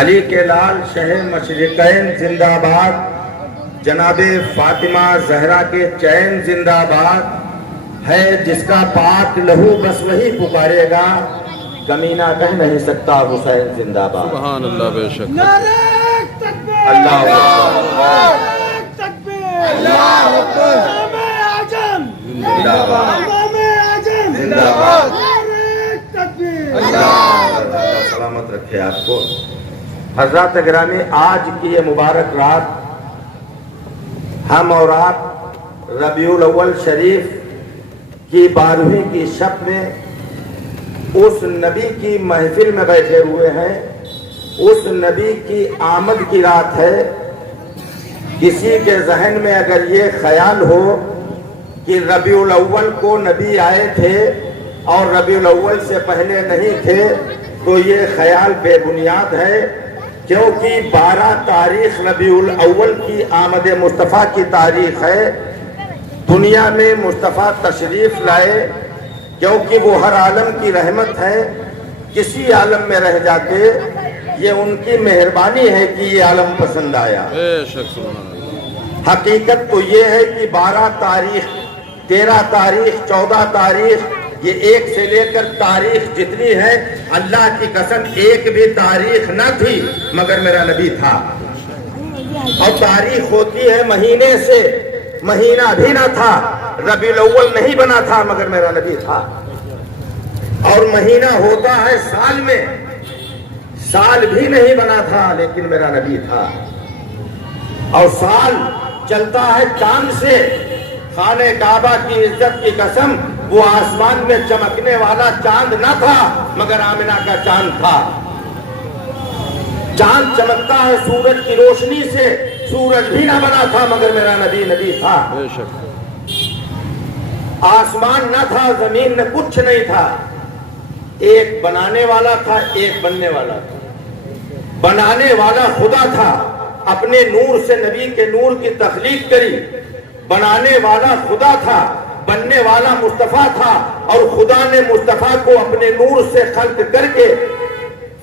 علی کے لال شہ مشرقین زندہ باد، جناب فاطمہ زہرا کے چین زندہ باد ہے، جس کا پاک لہو بس وہی پکارے گا، کمینہ کہہ نہیں سکتا حسین زندہ باد۔ سبحان اللہ، بے شک۔ نعرہ تکبیر، اللہ نعرہ تکبیر، اللہ اکبر، امام اعظم زندہ باد، امام اعظم زندہ باد۔ نعرہ تکبیر۔ اللہ سلامت رکھے آپ کو۔ حضرات گرامی، آج کی یہ مبارک رات ہم اور آپ ربیع الاول شریف کی 12ویں کی شب میں اس نبی کی محفل میں بیٹھے ہوئے ہیں، اس نبی کی آمد کی رات ہے۔ کسی کے ذہن میں اگر یہ خیال ہو کہ ربیع الاول کو نبی آئے تھے اور ربیع الاول سے پہلے نہیں تھے، تو یہ خیال بے بنیاد ہے، کیونکہ 12 تاریخ ربیع الاول کی آمد مصطفیٰ کی تاریخ ہے۔ دنیا میں مصطفیٰ تشریف لائے کیونکہ وہ ہر عالم کی رحمت ہے، کسی عالم میں رہ جاتے، یہ ان کی مہربانی ہے کہ یہ عالم پسند آیا۔ بے شک، سبحان اللہ۔ حقیقت تو یہ ہے کہ 12 تاریخ، 13 تاریخ، 14 تاریخ، یہ ایک سے لے کر تاریخ جتنی ہے، اللہ کی قسم ایک بھی تاریخ نہ تھی مگر میرا نبی تھا۔ اور تاریخ ہوتی ہے مہینے سے، مہینہ بھی نہ تھا، ربیع الاول نہیں بنا تھا مگر میرا نبی تھا۔ اور مہینہ ہوتا ہے سال میں، سال بھی نہیں بنا تھا لیکن میرا نبی تھا۔ اور سال چلتا ہے چاند سے، خانہ کعبہ کی عزت کی قسم وہ آسمان میں چمکنے والا چاند نہ تھا مگر آمنہ کا چاند تھا۔ چاند چمکتا ہے سورج کی روشنی سے، سورج بھی نہ بنا تھا مگر میرا نبی نبی تھا۔ بے شک۔ آسمان نہ تھا، زمین میں کچھ نہیں تھا، ایک بنانے والا تھا، ایک بننے والا تھا۔ بنانے والا خدا تھا، اپنے نور سے نبی کے نور کی تخلیق کری۔ بنانے والا خدا تھا، بننے والا مصطفیٰ تھا، اور خدا نے مصطفیٰ کو اپنے نور سے خلق کر کے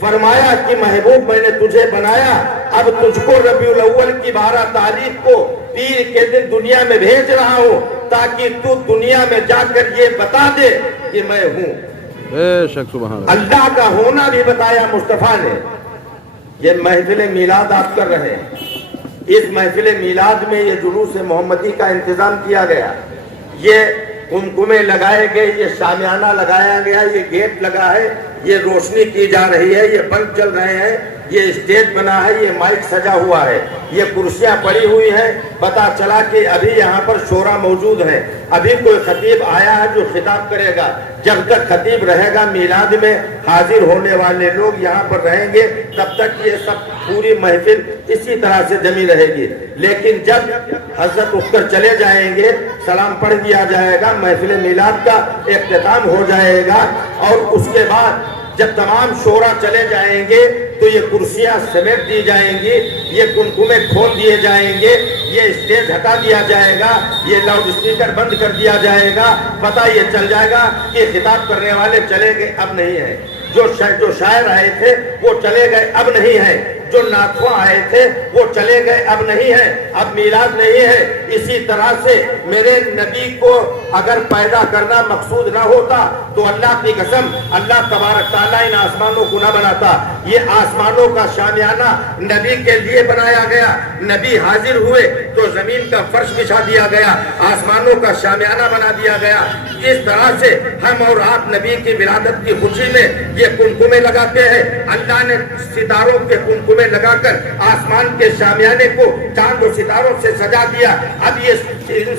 فرمایا کہ محبوب میں نے تجھے بنایا، اب تجھ کو ربیع الاول کی 12 تاریخ کو پیر کے دن دنیا میں بھیج رہا ہوں تاکہ تو دنیا میں جا کر یہ بتا دے کہ میں ہوں۔ بے شک، سبحان اللہ۔ اللہ کا ہونا بھی بتایا مصطفیٰ نے۔ یہ محفل میلاد آپ کر رہے ہیں، اس محفل میلاد میں یہ جلوس محمدی کا انتظام کیا گیا، یہ کمکمے لگائے گئے، یہ شامیانہ لگایا گیا، یہ گیٹ لگا ہے، یہ روشنی کی جا رہی ہے، یہ بلب چل رہے ہیں، یہ اسٹیج بنا ہے، یہ مائک سجا ہوا ہے، یہ کرسیاں پڑی ہوئی ہیں۔ پتا چلا کہ ابھی یہاں پر شورا موجود ہے، ابھی کوئی خطیب آیا ہے جو خطاب کرے گا۔ جب تک خطیب رہے گا میلاد میں حاضر ہونے والے لوگ یہاں پر رہیں گے، تب تک یہ سب پوری محفل اسی طرح سے جمی رہے گی۔ لیکن جب حضرت اٹھ کر چلے جائیں گے، سلام پڑھ دیا جائے گا، محفل میلاد کا اختتام ہو جائے گا، اور اس کے بعد جب تمام شورا چلے جائیں گے تو یہ کرسیاں سمیٹ دی جائیں گی، یہ کمکمے کھول دیے جائیں گے، یہ اسٹیج ہٹا دیا جائے گا، یہ لاؤڈ اسپیکر بند کر دیا جائے گا۔ پتہ یہ چل جائے گا کہ خطاب کرنے والے چلے گئے، اب نہیں ہے۔ جو شاعر آئے تھے وہ چلے گئے، اب نہیں ہے۔ جو ناتواں آئے تھے وہ چلے گئے، اب نہیں ہے، اب میلاد نہیں ہے۔ اسی طرح سے میرے نبی کو اگر پیدا کرنا مقصود نہ ہوتا تو اللہ کی قسم اللہ تبارک تعالیٰ ان آسمانوں کو نہ بناتا۔ یہ آسمانوں کا شامیانہ نبی کے لیے بنایا گیا، نبی حاضر ہوئے تو زمین کا فرش بچھا دیا گیا، آسمانوں کا شامیانہ بنا دیا گیا۔ اس طرح سے ہم اور آپ نبی کی ولادت کی خوشی میں یہ کمکمے لگاتے ہیں۔ اللہ نے ستاروں کے کمکمے لگا کر آسمان کے شامیانے کو چاند و ستاروں سے سجا دیا۔ اب یہ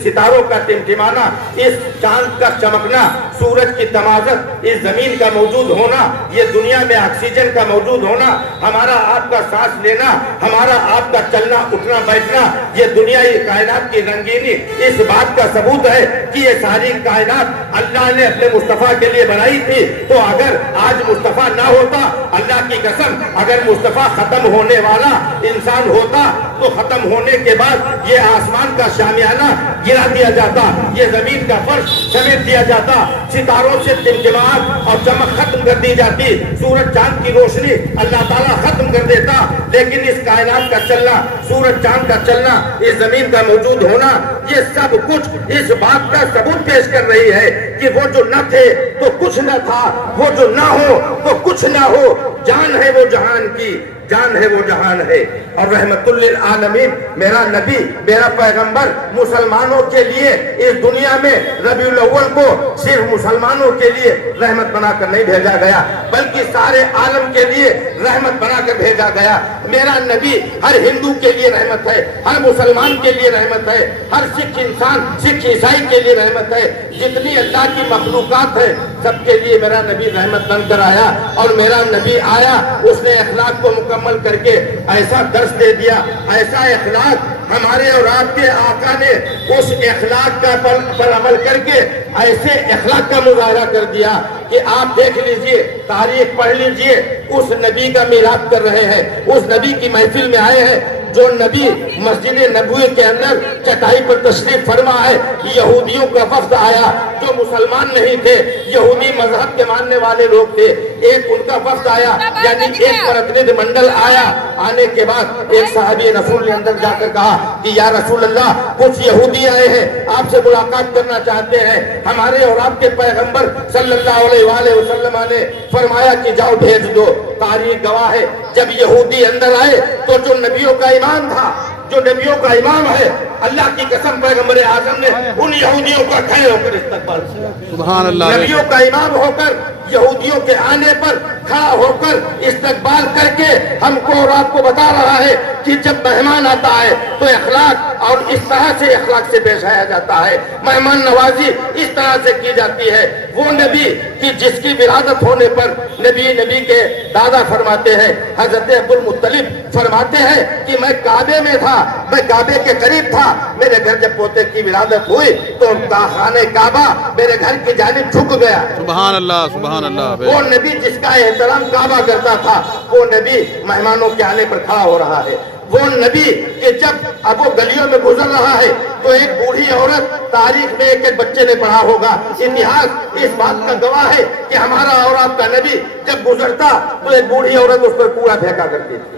ستاروں کا ٹمٹمانا، اس چاند کا چمکنا، سورج کی تمازت، اس زمین کا موجود ہونا، یہ دنیا میں آکسیجن کا موجود ہونا، ہمارا آپ کا سانس لینا، ہمارا آپ کا چلنا اٹھنا بیٹھنا، یہ دنیائی کائنات کی رنگینی اس بات کا ثبوت ہے کہ یہ ساری کائنات اللہ نے اپنے مصطفیٰ کے لیے بنائی تھی۔ تو اگر آج مصطفیٰ نہ ہوتا، اللہ کی قسم اگر مصطفیٰ ختم ہونے والا انسان ہوتا تو ختم ہونے کے بعد یہ آسمان کا شامیانہ گرا دیا جاتا، یہ زمین کا فرش سمیٹ دیا جاتا، ستاروں سے ٹمٹماہٹ اور چمک ختم کر دی جاتی، سورج چاند کی روشنی اللہ تعالیٰ ختم कर देता, लेकिन इस कायनात का चलना, सूरज चांद का चलना, इस जमीन का मौजूद होना, ये सब कुछ इस बात का सबूत पेश कर रही है कि वो जो न थे तो कुछ न था, वो जो न हो तो कुछ न हो, जान है वो जहान की, जान है वो जहान है। और रहमतुल लिल आलमीन, मेरा नबी, मेरा पैगंबर मुसलमानों के लिए इस दुनिया में रबीउल अव्वल को सिर्फ मुसलमानों के लिए रहमत बनाकर नहीं भेजा गया, बल्कि सारे आलम के लिए रहमत बनाकर भेजा गया। मेरा नबी हर हिंदू के लिए रहमत है, हर मुसलमान के लिए रहमत है, हर सिख इंसान, सिख ईसाई के लिए रहमत है। जितनी अल्लाह की मखलूकात है सबके लिए मेरा नबी रहमत बनकर आया। और मेरा नबी आया, उसने अखलाक को मुकम्मल करके ऐसा दर्श दे दिया, ऐसा अखलाक हमारे और आपके आका ने उस अखलाक का पर अमल करके ऐसे अखलाक का मुजाहरा कर दिया कि आप देख लीजिए, तारीख पढ़ लीजिए, उस नबी का मिलाद कर रहे हैं, उस नबी की महफिल में आए हैं जो नबी मस्जिद नबवी के अंदर चटाई पर तशरीफ फरमा है। यहूदियों का वफ्द आया जो मुसलमान नहीं थे, यहूदी मजहब के मानने वाले लोग थे, एक उनका वफ्द आया, यानी एक प्रतिनिधि मंडल आया। आने के बाद एक सहाबी रसूल ने अंदर जाकर कहा कि या रसूल अल्लाह, कुछ यहूदी आए हैं, आपसे मुलाकात करना चाहते हैं। हमारे और आपके पैगंबर सल्लल्लाहु अलैहि वसल्लम ने फरमाया कि जाओ भेज दो। तारीख गवाह है, जब यहूदी अंदर आए तो जो नबियों का इमाम था, जो नबियों का इमाम है, अल्लाह की कसम पैगंबर आज़म ने उन यहूदियों का खड़े होकर इस्तकबाल किया। सुभान अल्लाह। नबियों का इमाम होकर, यहूदियों के आने पर खड़ा होकर इस्तकबाल करके हमको और आपको बता रहा है कि जब मेहमान आता है तो अखलाक और इस तरह से अखलाक से पेश आया जाता है, मेहमान नवाजी इस तरह से की जाती है। वो नबी कि जिसकी विरादत होने पर नबी के दादा फरमाते हैं, हजरत अब्दुल मुत्तलिब फरमाते हैं कि मैं काबे में था, मैं काबे के करीब था, मेरे घर जब पोते की विरादत हुई तो खाने काबा मेरे घर की जानिब झुक गया। सुभान अल्लाह, सुभान अल्लाह। वो नबी जिसका एहतराम काबा करता था, वो नबी मेहमानों के आने पर खड़ा हो रहा है। वो नबी कि जब अब वो गलियों में गुजर रहा है तो एक बूढ़ी औरत, तारीख में एक बच्चे ने पढ़ा होगा, इतिहास इस बात का गवाह है कि हमारा और आपका नबी जब गुजरता तो एक बूढ़ी औरत उस पर कूड़ा फेंका करती थी।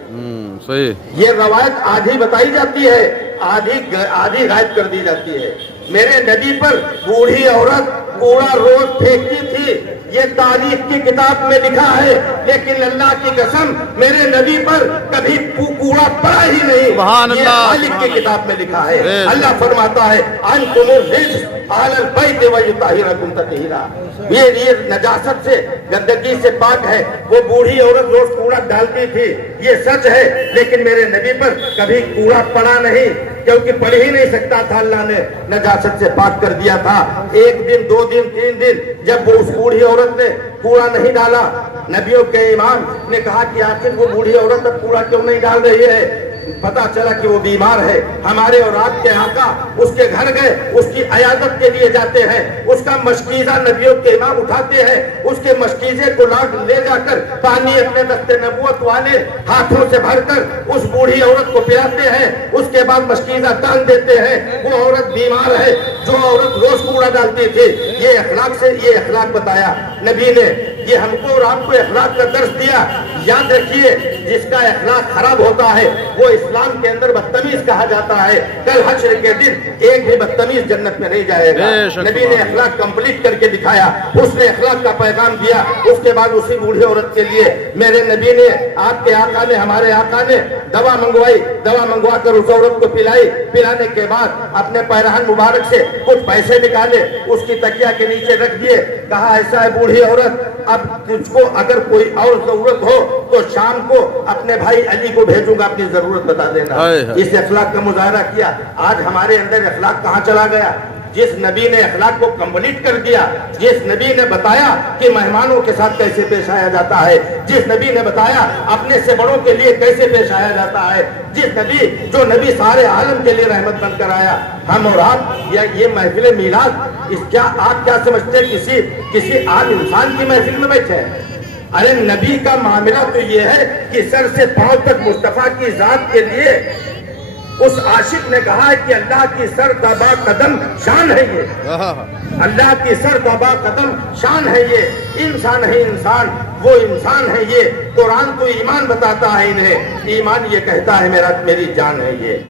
सही। ये रवायत आधी बताई जाती है, आधी गायब कर दी जाती है। मेरे नबी पर बूढ़ी औरत कूड़ा रोज फेंकती थी, ये तारीख की किताब में लिखा है, लेकिन अल्लाह की कसम मेरे नबी पर कभी कूड़ा पड़ा ही नहीं। ये मालिक की किताब में लिखा है। अल्लाह फरमाता है ये नजासत से, गंदगी से पाक है। वो बूढ़ी औरत रोज कूड़ा डालती थी, ये सच है, लेकिन मेरे नबी पर कभी कूड़ा पड़ा नहीं, क्योंकि पढ़ ही नहीं सकता था। अल्लाह ने नजासत से पाक कर दिया था। एक दिन, 2 दिन, 3 दिन जब वो उस बूढ़ी औरत ने कूड़ा नहीं डाला, नबियों के इमाम ने कहा कि आखिर वो बूढ़ी औरत अब कूड़ा क्यों नहीं डाल रही है। पता चला कि वो बीमार है। हमारे और आपके आका उसके घर गए, उसकी अयादत के लिए जाते हैं, उसका मशकीज़ा नबियों के इमाम उठाते हैं, उसके मशकीज़े को ले जाकर पानी अपने दस्ते नबूवत वाले हाथों से भरकर उस बूढ़ी औरत को पिलाते हैं। उसके बाद मशकीज़ा टांग देते हैं। वो औरत बीमार है जो औरत रोज कूड़ा डालती थी। ये अखलाक बताया नबी ने, ये हमको और आपको अखलाक का दर्श दिया। याद रखिए, जिसका अखलाक खराब होता है वो इस्लाम के अंदर बदतमीज कहा जाता है। कल हश्र के दिन एक भी बदतमीज जन्नत में नहीं जाएगा। नबी ने अखलाक कंप्लीट करके दिखाया, उसने अखलाक का पैगाम दिया। उसके बाद उसी बूढ़ी औरत के लिए मेरे नबी ने, आपके आका ने, हमारे आका ने दवा मंगवाई, दवा मंगवा कर उस औरत को पिलाई। पिलाने के बाद अपने पैरहन मुबारक से कुछ पैसे निकाले, उसकी तकिया के नीचे रख दिए। कहा ऐसा है बूढ़ी औरत, अब तुझको अगर कोई और जरूरत हो तो शाम को अपने भाई अली को भेजूंगा, अपनी जरूरत बता देना। इस अखलाक का मुजाहरा किया। आज हमारे अंदर अखलाक कहाँ चला गया? जिस नबी ने अखलाक को कंप्लीट कर दिया, जिस नबी ने बताया कि मेहमानों के साथ कैसे पेश आया जाता है, जिस नबी ने बताया अपने से बड़ों के लिए कैसे पेश आया जाता है, जो नबी सारे आलम के लिए रहमत बनकर आया, हम और आप ये महफिल मीलाद, आप क्या समझते हैं किसी आम इंसान की महफिल में बैठे हैं? अरे नबी का मामला तो ये है कि सर से पांव तक मुस्तफा की जात के लिए उस आशिक ने कहा है कि अल्लाह की सर तबा कदम शान है ये, अल्लाह की सर तबा कदम शान है ये। इंसान है इंसान, وہ انسان ہے یہ. قرآن تو ایمان بتاتا ہے انہیں, ایمان یہ کہتا ہے میری جان ہے یہ.